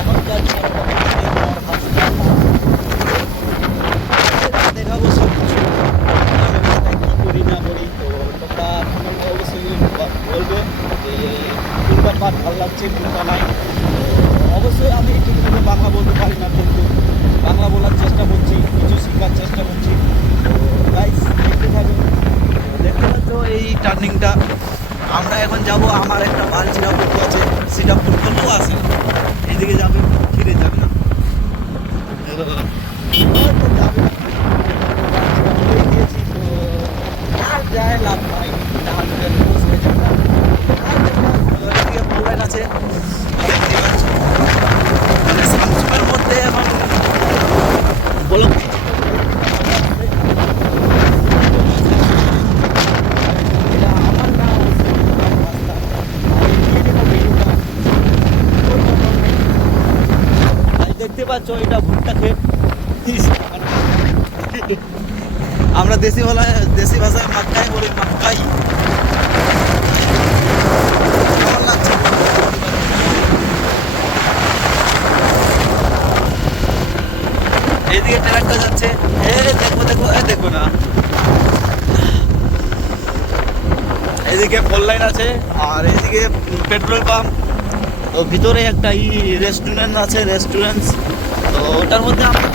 এখন যাচ্ছি দেখাবো সব কিছু কি করি না করি। তো তোমরা অবশ্যই বলবে যে কোনটা পার্ট ভালো লাগছে কোনটা নাই। অবশ্যই আমি ঠিকভাবে বাংলা বলতে পারি না, কিন্তু বাংলা বলার চেষ্টা করছি, কিছু শেখার চেষ্টা করছি। তো গাইস দেখতে থাকো। দেখতে পাচ্ছ এই টার্নিংটা আমরা এখন যাব। আমার একটা বালচিরা বন্ধু আছে, সেটা ফুল করলেও আসে, এদিকে যাবে ফিরে যাবে না, যাবে না। দিয়েছি তো আর যায় লাভ নাই, মোবাইল আছে মানে স্যামসুংয়ের মধ্যে এখন বলো দেখতে পাচ্ছ এটা ভুট্টা ক্ষেত। আমরা দেশি ভাষায় মাক্কাই বলি, মাক্কাই। কেমন লাগছে এইদিকে ট্রাক্টর যাচ্ছে, দেখো না, এদিকে ফোর লাইন আছে আর এইদিকে পেট্রোল পাম্প। তো ভিতরে একটা রেস্টুরেন্ট আছে, রেস্টুরেন্ট। তো ওটার মধ্যে আমরা